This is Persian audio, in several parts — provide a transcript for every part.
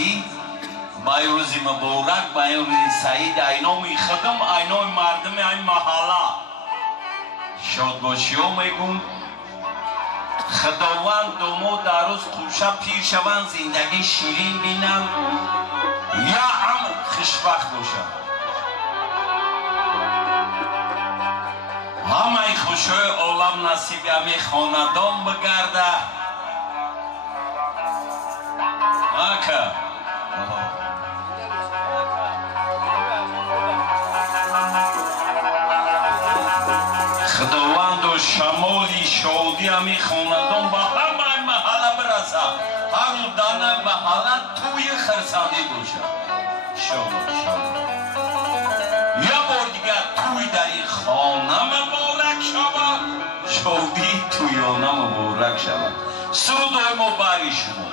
فرزندی بایروز مبارک بایروز سعید اینامی خدم اینامی مردم این محله شاد باشی ها میگون خداوند دومو در روز خوشا پیر شوند زندگی شیرین بینن یا هم خوشبخت باشن همه خوشای عالم نصیب همی خاندان بگرده آکا خداوند و شمالی شادی همی خاندان با همه محله برسه هر دانه محله توی خرسندی باشه یا بار دیگر توی در این خانه مبارک شود شادی تویانه مبارک شود سرودای ما بری شما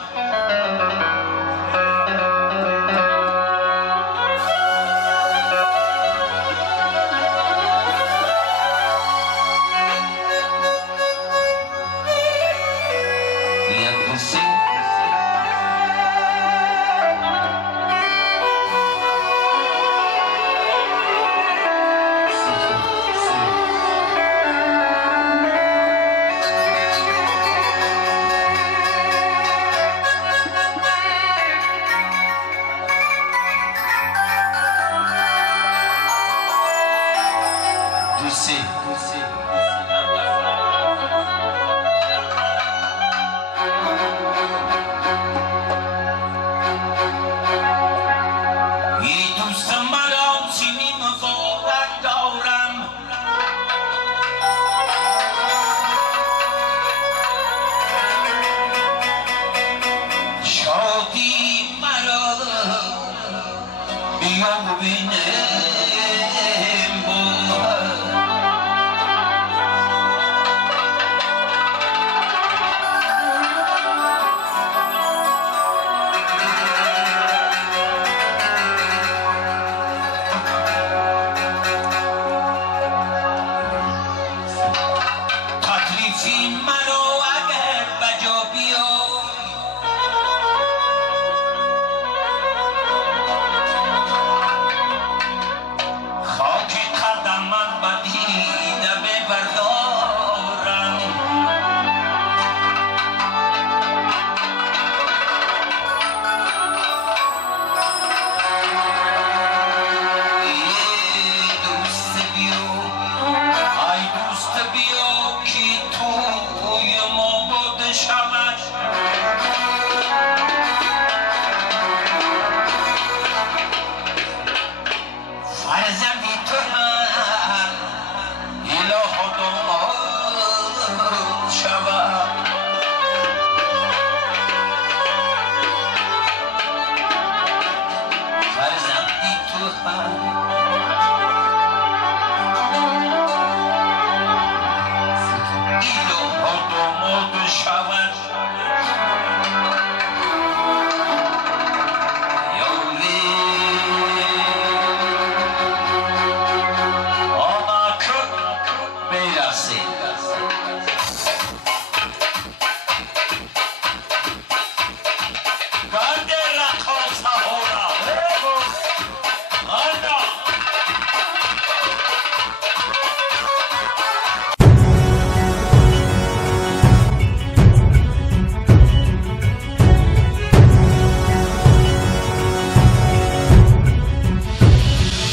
فرزندی تو هم